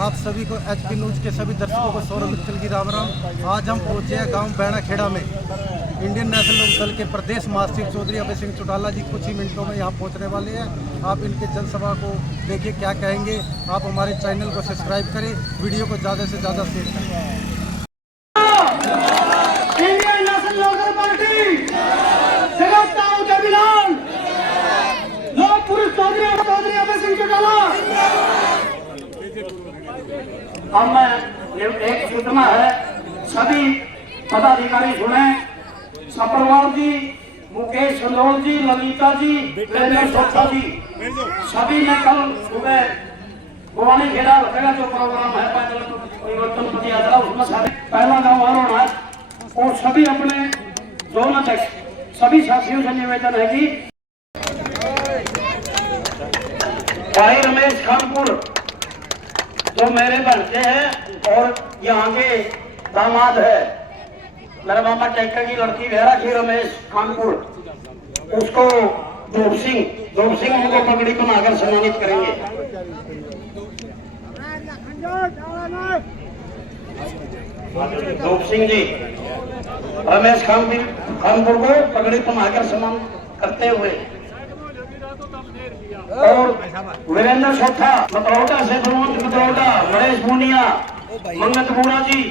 आप सभी को एचपी न्यूज के सभी दर्शकों को सौरभ मित्तल की राम राम। आज हम पहुंचे हैं गांव बैना खेड़ा में। इंडियन नेशनल लोक दल के प्रदेश महासचिव चौधरी अभय सिंह चौटाला जी कुछ ही मिनटों में यहां पहुंचने वाले हैं। आप इनके जनसभा को देखिए क्या कहेंगे। आप हमारे चैनल को सब्सक्राइब करें, वीडियो को ज़्यादा से ज़्यादा शेयर करें। इंडियन नेशनल लोक दल पार्टी जगत के बिलाल लोक पुरुष चौधरी अभय सिंह चौटाला। अब मैं एक सूचना है, सभी पदाधिकारी सुने। सपरवाल जी, मुकेश संदोल जी, ललिता जी, वीरेंद्र सोखा जी, सभी ने कल सुबह भवानी खेड़ा रखेगा जो प्रोग्राम है परिवर्तन पद यात्रा, उसमें सारे पहला गाँव आरोन है और सभी अपने जोन अध्यक्ष सभी साथियों से निवेदन है कि भाई रमेश खानपुर जो मेरे भंजे हैं और यहाँ के दामाद है, मेरा मामा टेक्का की लड़की वेरा की रमेश खानपुर, उसको जोग सिंह उनको पगड़ी बनाकर सम्मानित करेंगे। जोग सिंह जी रमेश खानपुर को पगड़ी बनाकर सम्मान करते हुए, और वीरेंद्र सोखा मतरौटा से प्रमोद मतरौटा, गणेश मुनिया, मंगत बूढ़ा जी।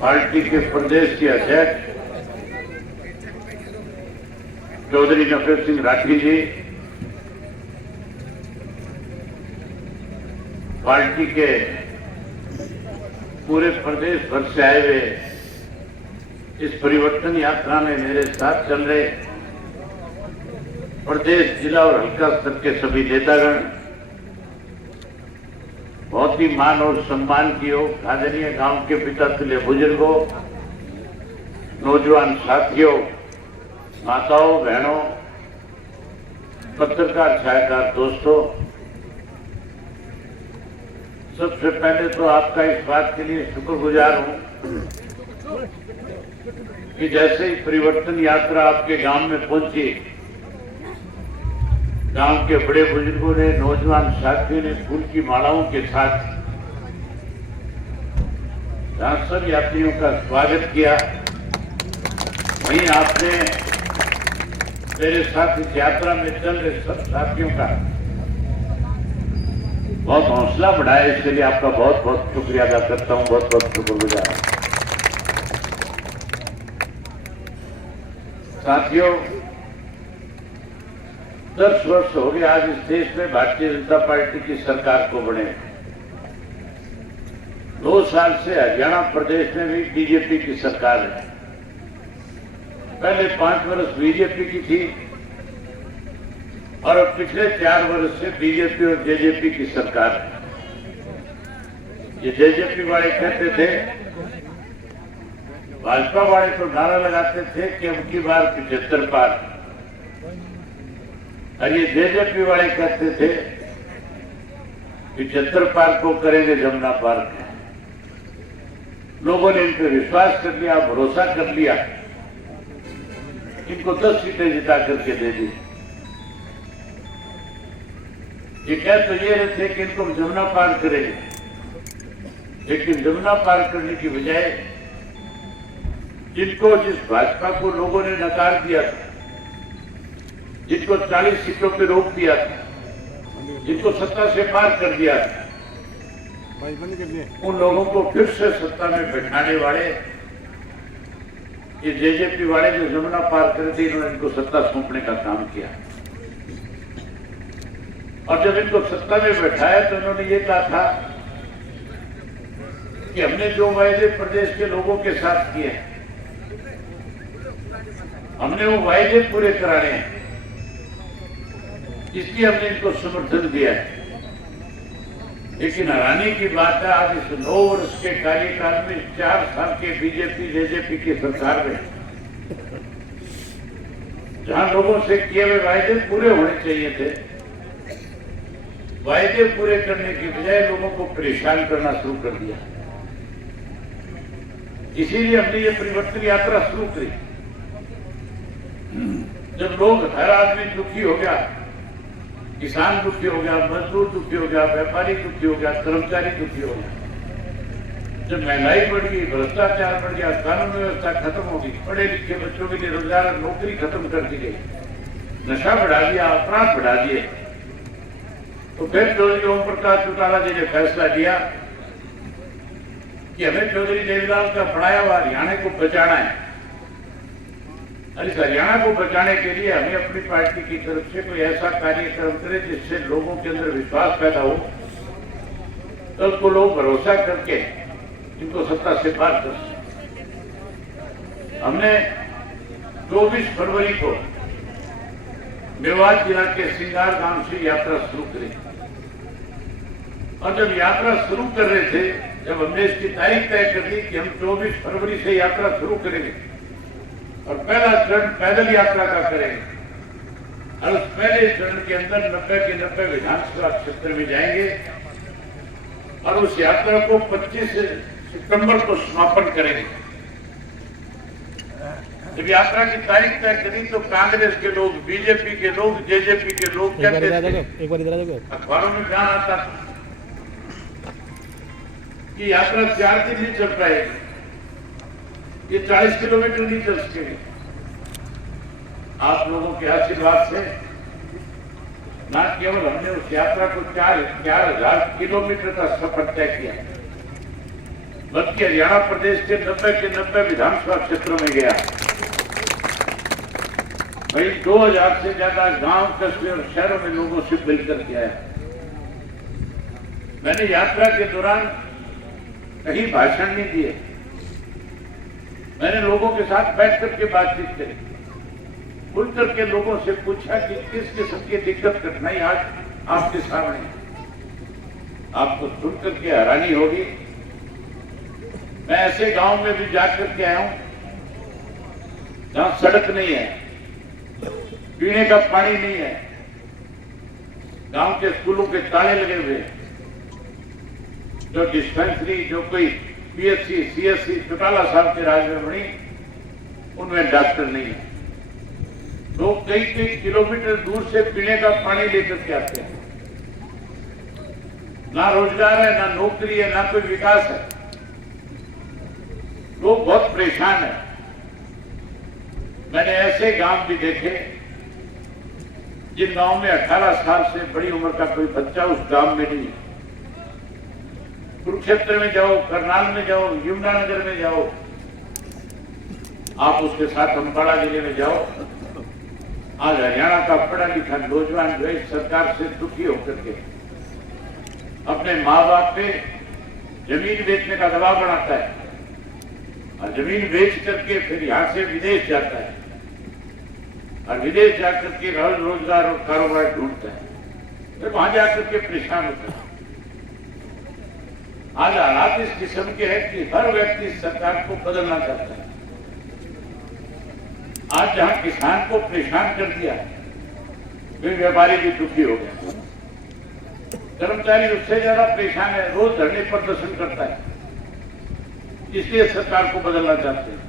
पार्टी के प्रदेश के अध्यक्ष चौधरी नफर सिंह राठी जी, पार्टी के पूरे प्रदेश भर से आए हुए इस परिवर्तन यात्रा में मेरे साथ चल रहे प्रदेश, जिला और हल्का स्तर के सभी नेतागण, बहुत ही मान और सम्मान की हो आदरणीय गांव के पिता तुल्य बुजुर्गों, नौजवान साथियों, माताओं, बहनों, पत्रकार छायाकार दोस्तों, सबसे पहले तो आपका इस बात के लिए शुक्रगुजार हूं कि जैसे ही परिवर्तन यात्रा आपके गांव में पहुंची, गांव के बड़े बुजुर्गों ने, नौजवान साथियों ने फूल की मालाओं के साथ जहां सब यात्रियों का स्वागत किया, वहीं आपने मेरे साथ इस यात्रा में चल रहे सब साथियों का बहुत हौसला बढ़ाया। इसके लिए आपका बहुत बहुत शुक्रिया अदा करता हूं, बहुत बहुत शुक्रगुजार। साथियों, 10 वर्ष हो गए आज इस देश में भारतीय जनता पार्टी की सरकार को बने। 2 साल से हरियाणा प्रदेश में भी बीजेपी की सरकार है। पहले 5 वर्ष बीजेपी की थी और अब पिछले 4 वर्ष से बीजेपी और जेजेपी की सरकार है। ये जेजेपी वाले कहते थे, भाजपा वाले तो नारा लगाते थे कि अब की बार 75 पार, और ये जेजेपी वाले कहते थे 75 पार को करेंगे जमुना पार। लोगों ने इन पर विश्वास कर लिया, भरोसा कर लिया, इनको 10 सीटें जिता करके दे दी। ये कह तो ये रहे थे कि इनको जमुना पार करेंगे, लेकिन जमुना पार करने की बजाय जिनको, जिस भाजपा को लोगों ने नकार दिया था, जिनको 40 सीटों पे रोक दिया था, जिनको सत्ता से पार कर दिया था, उन लोगों को फिर से सत्ता में बैठाने वाले ये जेजेपी वाले जो जमुना पार कर दी, इन्होंने इनको सत्ता सौंपने का काम किया। और जब इनको सत्ता में बैठाया तो इन्होंने ये कहा था कि हमने जो वायदे प्रदेश के लोगों के साथ किए, हमने वो वायदे पूरे कराने हैं, इसलिए हमने इनको समर्थन दिया है। लेकिन हैरानी की बात है, आज इस 9 वर्ष के कार्यकाल में 4 साल के बीजेपी जेजेपी की सरकार में, जहां लोगों से किए हुए वायदे पूरे होने चाहिए थे, वायदे पूरे करने की बजाय लोगों को परेशान करना शुरू कर दिया। इसीलिए हमने ये परिवर्तन यात्रा शुरू करी। जब लोग, हर आदमी दुखी हो गया, किसान दुखी हो गया, मजदूर दुखी हो गया, व्यापारी दुखी हो गया, कर्मचारी दुखी हो गया, जब महंगाई बढ़ गई, भ्रष्टाचार बढ़ गया, कानून व्यवस्था खत्म हो गई, पढ़े लिखे बच्चों के लिए रोजगार और नौकरी खत्म कर दी गई, नशा बढ़ा दिया, अपराध बढ़ा दिए, तो फिर चौधरी ओम प्रकाश चौटाला जी ने फैसला लिया कि हमें चौधरी देवीलाल का बढ़ाया हुआ हरियाणा को बचाना है। और इस हरियाणा को बचाने के लिए हमें अपनी पार्टी की तरफ से कोई ऐसा कार्यक्रम करें जिससे लोगों के अंदर विश्वास पैदा हो, कल को लोग भरोसा करके इनको सत्ता से पार कर सकें। हमने 24 फरवरी को मेवात जिला के सिंगार गांव से यात्रा शुरू करी। और जब यात्रा शुरू कर रहे थे, जब हमने इसकी तारीख तय कर दी कि हम 24 फरवरी से यात्रा शुरू करेंगे और पहला चरण पैदल यात्रा का करेंगे, और उस पहले चरण के अंदर 90 के 90 विधानसभा क्षेत्र में जाएंगे और उस यात्रा को 25 सितंबर को समापन करेंगे। जब यात्रा की तारीख तय करी तो कांग्रेस के लोग, बीजेपी के लोग, जेजेपी के लोग कहते थे, अखबारों में बयान आता था कि यात्रा 4 दिन नहीं चल पाएगी, ये 40 किलोमीटर नहीं चल सकेगी। आप लोगों के आशीर्वाद से न केवल हमने उस यात्रा को 4,000 किलोमीटर का सफर तय किया, बल्कि हरियाणा प्रदेश के 90 के 90 विधानसभा क्षेत्रों में गया। भाई 2000 से ज्यादा गांव, कस्बे और शहरों में लोगों से मिलकर के आया। मैंने यात्रा के दौरान कहीं भाषण नहीं दिए, मैंने लोगों के साथ बैठ करके बातचीत करी, खुल करके लोगों से पूछा कि किस किस्म की दिक्कत कठिनाई आज आपके सामने है। आपको सुन करके हैरानी होगी, मैं ऐसे गांव में भी जाकर के आया हूं जहां सड़क नहीं है, पीने का पानी नहीं है, गांव के स्कूलों के ताले लगे हुए, जो डिस्पेंसरी, जो कोई पीएचसी, सीएससी चौटाला साहब के राज में बनी, उनमें डॉक्टर नहीं है। लोग कई कई किलोमीटर दूर से पीने का पानी लेकर के आते हैं। ना रोजगार है, ना नौकरी है, ना कोई विकास है, लोग बहुत परेशान है। मैंने ऐसे गांव भी देखे जिन गांव में 18 साल से बड़ी उम्र का कोई बच्चा उस गांव में नहीं है। कुरुक्षेत्र में जाओ, करनाल में जाओ, यमुनानगर में जाओ, आप उसके साथ अम्बाड़ा जिले में जाओ, आज हरियाणा का पढ़ा लिखा नौजवान जो इस सरकार से दुखी होकर के अपने माँ बाप पे जमीन बेचने का दबाव बनाता है और जमीन बेच करके फिर यहां से विदेश जाता है और विदेश जाकर के रोजगार और कारोबार ढूंढता है, फिर वहां जाकर के परेशान होता है। आज हालात इस किस्म के हैं कि हर व्यक्ति सरकार को बदलना चाहता है। आज जहां किसान को परेशान कर दिया, फिर व्यापारी भी दुखी हो गया, कर्मचारी उससे ज्यादा परेशान है, रोज धरने प्रदर्शन करता है, इसलिए सरकार को बदलना चाहते हैं।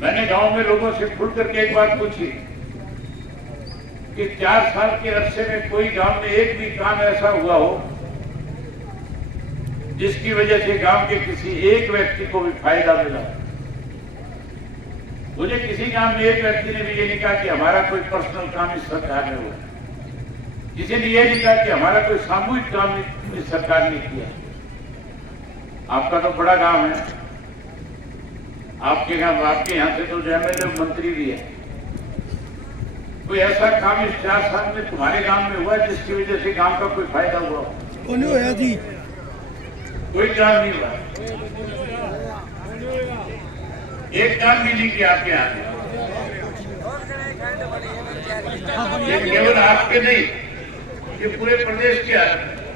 मैंने गांव में लोगों से खुल करके एक बात पूछी कि 4 साल के अरसे में कोई गांव में एक भी काम ऐसा हुआ हो जिसकी वजह से गांव के किसी एक व्यक्ति को भी फायदा मिला। मुझे किसी गांव में एक व्यक्ति ने भी ये नहीं कहा कि हमारा कोई पर्सनल काम इस सरकार में हुआ, किसी ने ये नहीं कहा कि हमारा कोई सामूहिक काम इस सरकार ने किया। आपका तो बड़ा गांव है, आपके यहाँ से तो एमएलए मंत्री भी है, कोई ऐसा काम इस 4 साल में तुम्हारे गांव में हुआ जिसकी वजह से गांव का कोई फायदा हुआ? जी कोई काम नहीं हुआ, एक काम भी नहीं किया आपके यहाँ। ये केवल आपके नहीं, ये पूरे प्रदेश के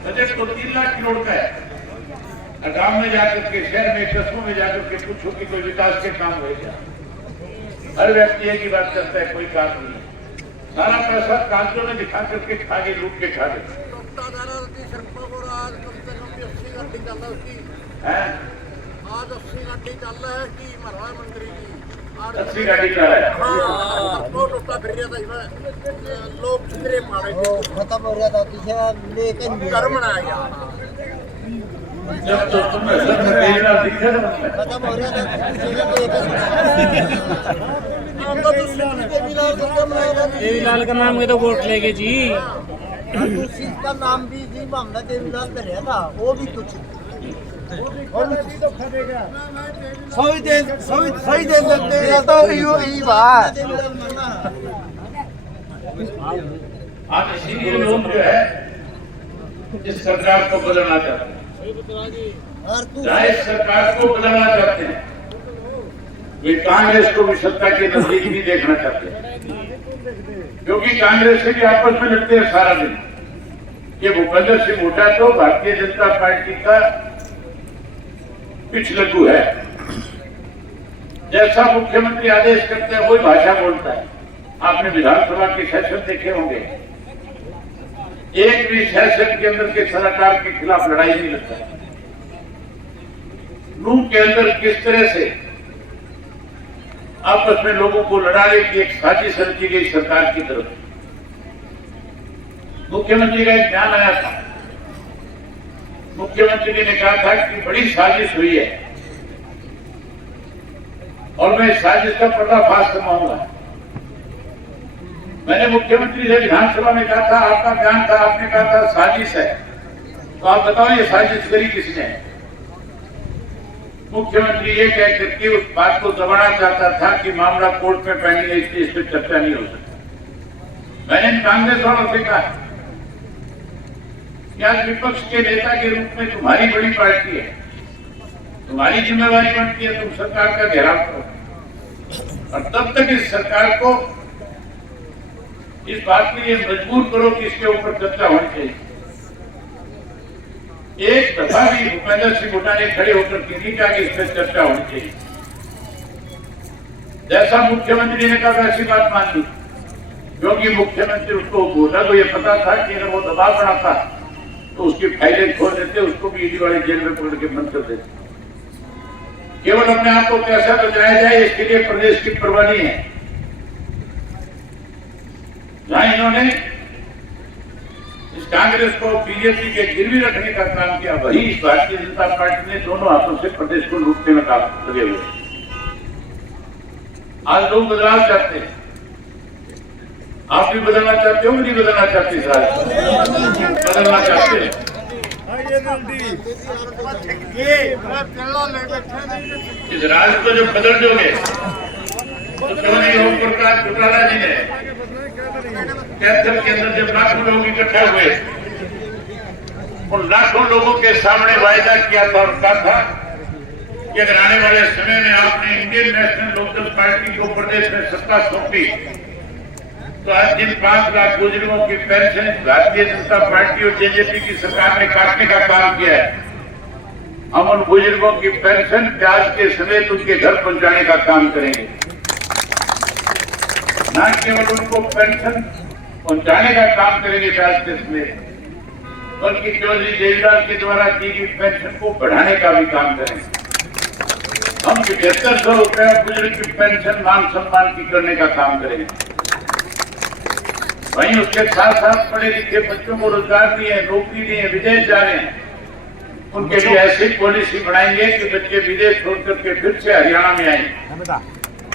बजट को 3 लाख करोड़ का है। गांव में जाकर के, शहर में, कस्बों में जाकर के पूछो कि कोई विकास के काम हुए क्या? हर व्यक्ति एक ही बात करता है, कोई काम नहीं। सारा पैसा कांचों में दिखा करके खा गए, लूट के खा गए। आज 80 गाड़ी चल रहा है कि मरवा मंत्री जी 80 गाड़ी चल रहा है। बहुत टूटा फिर रहा था इसमें लोग कितने मारे खत्म हो गया था किसी लेकिन घर बनाया गया जब तो तुम्हें सब तेरा दिखे ना खत्म हो गया था किसी ने लेकिन हम तो देवीलाल का बनाया था देवीलाल का नाम के तो वोट लेके जी। दूसरी का नाम भी जी मामला देवीलाल पे रहा था वो भी कुछ सही दे सकते हैं तो यही बात आज इसीलिए लोग जो है इस सरकार को बदलना चाहते हैं, और तू चाहे इस सरकार को बदलना चाहते हैं, वे कांग्रेस को भी सत्ता के नजदीक भी देखना चाहते हैं, क्योंकि कांग्रेस से भी आपस में लड़ते हैं सारा दिन। ये भूपेंद्र सिंह हुड्डा तो भारतीय जनता पार्टी का पिछलग्गू है। जैसा मुख्यमंत्री आदेश करते हैं वही भाषा बोलता है। आपने विधानसभा के सेशन देखे होंगे, एक भी सेशन के अंदर के सलाहकार के खिलाफ लड़ाई नहीं लगता। रूम के अंदर किस तरह से आपस में लोगों को लड़ाने की एक साजिश रची गई सरकार की तरफ। मुख्यमंत्री का एक ध्यान आया था, मुख्यमंत्री ने कहा था कि बड़ी साजिश हुई है और मैं इस साजिश का पर्दाफाश करवाऊंगा। मैंने मुख्यमंत्री से विधानसभा में कहा था, आपका ध्यान था, आपने कहा था साजिश है, तो आप बताओ ये साजिश करी किसने? मुख्यमंत्री ये कह करके उस बात को दबाना चाहता था कि मामला कोर्ट में पेंडिंग है, इसलिए इस पर चर्चा नहीं हो सकती। मैंने कांग्रेस वालों से कहा कि आज विपक्ष के नेता के रूप में तुम्हारी बड़ी पार्टी है, तुम्हारी जिम्मेवारी बनती है तुम सरकार का घेराव करो, और तब तक इस सरकार को इस बात के लिए मजबूर करो कि इसके ऊपर चर्चा होनी चाहिए। एक दफा भी भूपेंद्र सिंह हुड्डा ने खड़े होकर किसी का कि इस पर चर्चा होनी चाहिए। जैसा मुख्यमंत्री ने कहा ऐसी बात मान ली, क्योंकि मुख्यमंत्री उसको बोला तो ये पता था कि अगर वो दबाव बनाता तो उसकी फाइलें खोल देते, उसको भी ईडी वाले जेल में पकड़ के बंद कर देते। केवल अपने आप को कैसा बचाया जाए इसके लिए प्रदेश की परवाह नहीं है। जहां इन्होंने इस कांग्रेस को बीजेपी के गिरवी रखने का काम किया, वही इस भारतीय जनता पार्टी ने दोनों हाथों से प्रदेश को लूटने में काम लगे हुए। आज लोग बदलाव चाहते हैं, आप भी बदलना चाहते हो, नहीं बदलना चाहते? बदलना चाहते हैं। इस राज को जो बदल दोगे तो क्यों नहीं ओम प्रकाश चौटाला जी ने कैथल के अंदर जब लाखों लोग इकट्ठे हुए, उन लाखों लोगों के सामने वायदा किया था और कहा था कि अगर आने वाले समय में आपने इंडियन नेशनल लोकदल पार्टी को प्रदेश में सत्ता सौंपी तो आज जिन 5 लाख बुजुर्गों की पेंशन भारतीय जनता पार्टी और जेजेपी की सरकार ने काटने का काम किया है, हम उन बुजुर्गों की पेंशन ब्याज के समेत उनके घर पहुंचाने का काम करेंगे। न केवल उनको पेंशन पहुंचाने का काम करेंगे ब्याज के समेत, बल्कि चौधरी देवीलाल के द्वारा दी गई पेंशन को बढ़ाने का भी काम करेंगे। हम 7500 रुपया बुजुर्ग की पेंशन मान सम्मान की करने का काम करेंगे। वहीं उसके साथ साथ पढ़े लिखे बच्चों को रोजगार दिए, नौकरी दिए, विदेश जा रहे हैं, उनके लिए ऐसी पॉलिसी बनाएंगे कि बच्चे विदेश छोड़ करके फिर से हरियाणा में आएंगे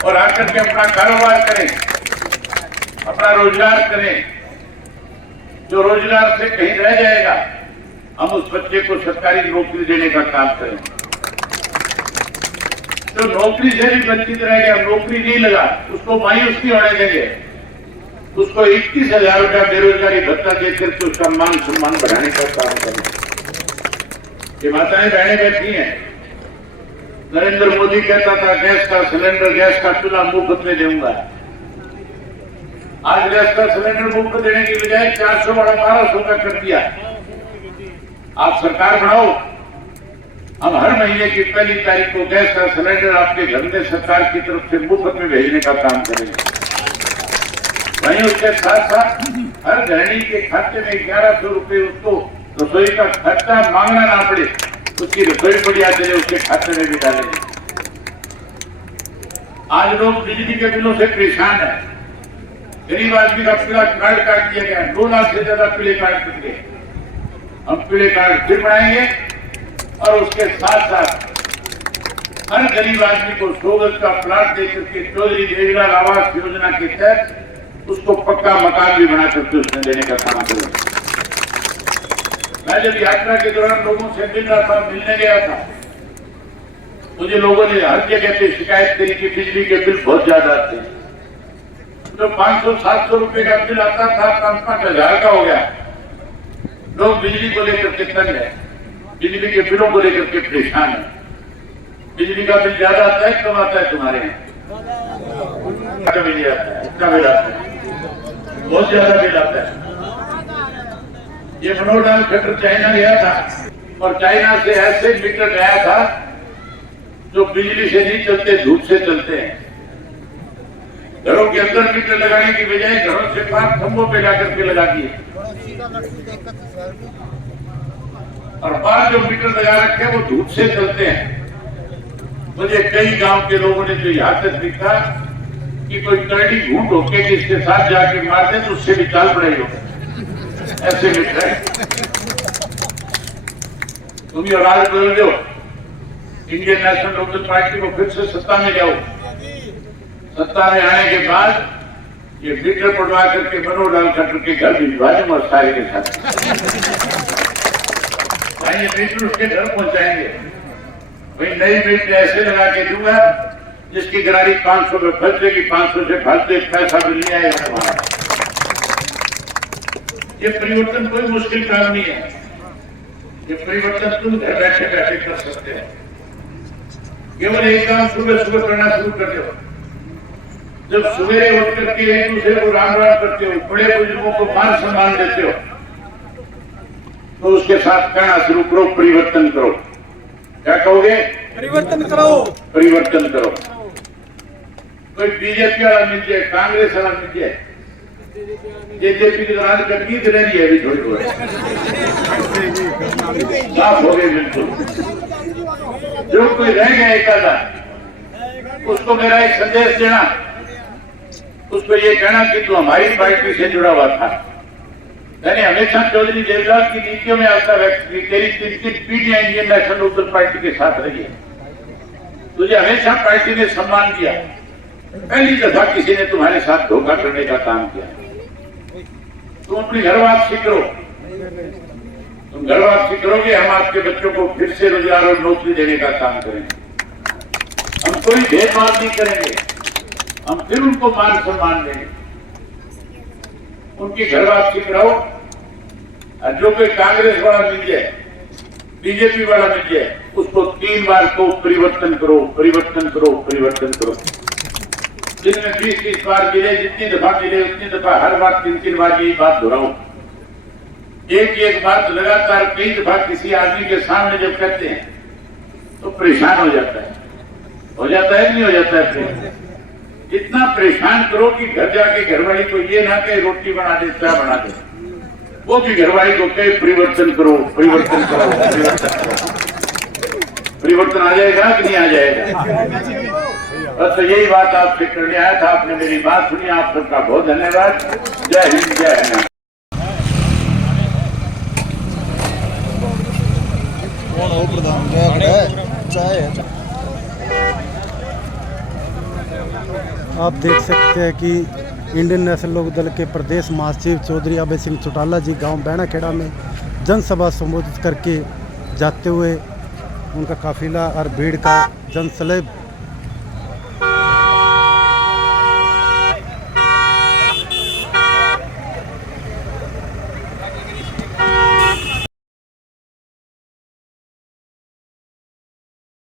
और आकर के अपना कारोबार करें, अपना रोजगार करें। जो रोजगार से कहीं रह जाएगा हम उस बच्चे को सरकारी नौकरी देने का काम करें। जो नौकरी से भी वंचित रह गया, नौकरी नहीं लगा, उसको मायूस नहीं होने देंगे, उसको 21,000 रुपया बेरोजगारी भत्ता देकर के उसका मान सम्मान बढ़ाने का काम करें। ये माताएं बहनें बैठी हैं। नरेंद्र मोदी कहता था गैस का सिलेंडर, गैस का चूल्हा मुफ्त में दूंगा। आज गैस का सिलेंडर मुफ्त देने की बजाय 400 बड़ा 1200 का कर दिया। आप सरकार बनाओ, हम हर महीने की पहली तारीख को गैस का सिलेंडर आपके घर में सरकार की तरफ से मुफ्त में भेजने का काम करेंगे। वहीं उसके साथ साथ हर गृहिणी के खाते में 1100 रुपए उसको रसोई का खर्चा मांगना ना पड़े, उसकी रसोई बढ़िया चले, उसके खाते में भी डालेंगे। आज लोग बिजली के बिलों से परेशान है। गरीब आदमी का पीला कार्ड काट दिया गया, 2 लाख से ज्यादा पीले कार्ड कट गए। हम पीले कार्ड फिर बनाएंगे और उसके साथ साथ हर गरीब आदमी को 100 गज का प्लाट देकर के चौधरी देवीलाल आवास योजना के तहत उसको पक्का मकान भी बना करके उसमें देने का काम करेंगे। मैं जब यात्रा के दौरान लोगों से मिल रहा था, मिलने गया था, मुझे लोगों ने हर जगह पे शिकायत करी कि बिजली के बिल बहुत ज्यादा आते हैं। तो 500-700 रुपए का बिल आता था, 5,000 का हो गया। लोग बिजली को लेकर के तंग है, बिजली के बिलों को लेकर के परेशान है। बिजली का बिल ज्यादा आता है, कम आता है तुम्हारे यहाँ? कभी नहीं आता है, इतना बिल आता है, बहुत ज्यादा बिल आता है। ये मनोडाल क्षेत्र चाइना गया था और चाइना से ऐसे मीटर गया था जो बिजली से नहीं चलते, धूप से चलते हैं। घरों के अंदर मीटर लगाने की बजाय घरों से बाहर खंभों पे जाकर के लगा दिए, और बाहर जो मीटर लगा रखे हैं वो धूप से चलते हैं। मुझे कई गांव के लोगों ने जो यहाँ तक लिखा कि कोई करड़ी घूंट होके जिसके साथ जाके मार दे तो उससे भी चाल पड़ाई हो, ऐसे मीटर है। तुम ये राज बदल दो, इंडियन नेशनल लोकदल पार्टी को फिर से सत्ता में जाओ। सत्ता में आने के बाद ये मीटर पड़वा करके मनोडाल खट्टर के घर भिजवा दूंगा सारे के साथ। ये मीटर उसके घर पहुंचाएंगे। भाई नई मीटर ऐसे लगा के दूंगा जिसकी गरारी 500 में फंस जाएगी, 500 से फालतू पैसा भी नहीं आएगा तुम्हारा। ये परिवर्तन कोई मुश्किल काम नहीं है, ये परिवर्तन तुम घर बैठे बैठे कर सकते हैं। केवल एक काम सुबह सुबह करना शुरू कर दो। जब सवेरे उठ करके एक दूसरे को राम राम करते हो, बड़े बुजुर्गों को मान सम्मान देते हो, तो उसके साथ कहना शुरू करो, परिवर्तन करो। क्या कहोगे? परिवर्तन करो, परिवर्तन करो। कोई बीजेपी वाला मिल जाए, कांग्रेस वाला मिल जाए, जेजेपी की दौरान कटनी तो रही है अभी थोड़ी बहुत, साफ हो गए बिल्कुल। जो कोई रह गया एक आधा, उसको मेरा एक संदेश देना, उसको ये कहना कि तू हमारी पार्टी से जुड़ा हुआ था। मैंने हमेशा चौधरी देवीलाल की नीतियों में आस्था व्यक्त की। तेरी 3 पीढ़ियां इंडियन नेशनल लोकदल पार्टी के साथ रही है, तुझे हमेशा पार्टी ने सम्मान दिया। पहली दफा किसी ने तुम्हारे साथ धोखा करने का काम किया। तुम अपनी घर वापसी करो, तुम घर वापसी करोगे, हम आपके बच्चों को फिर से रोजगार और नौकरी देने का काम करेंगे। हम कोई भेदभाव नहीं करेंगे, हम फिर उनको मान सम्मान देंगे। उनकी घर वापसी कराओ। जो कोई कांग्रेस वाला मिल जाए, बीजेपी वाला मिल जाए, उसको 3 बार को परिवर्तन करो, परिवर्तन करो, परिवर्तन करो। जिनमें 20-30 बार मिले, जितनी दफा मिले उतनी दफा हर बार 3-3 बार यही बात दोहराओ। एक बात लगातार कई दफा किसी आदमी के सामने जब कहते हैं तो परेशान हो जाता है कि नहीं हो जाता है? फिर इतना परेशान करो कि घर जाके घरवाली को ये ना कहे रोटी बना दे, चाय बना दे, वो भी घरवाली को कहे परिवर्तन करो, परिवर्तन करो, परिवर्तन करो। परिवर्तन आ जाएगा कि नहीं आ जाएगा? बस यही बात आपसे करने आया था। आपने मेरी बात सुनी, आप सबका बहुत धन्यवाद। जय हिंद, जय हिंद। आप देख सकते हैं कि इंडियन नेशनल लोकदल के प्रदेश महासचिव चौधरी अभय सिंह चौटाला जी गांव बैणाखेड़ा में जनसभा संबोधित करके जाते हुए उनका काफिला और भीड़ का जनसलेब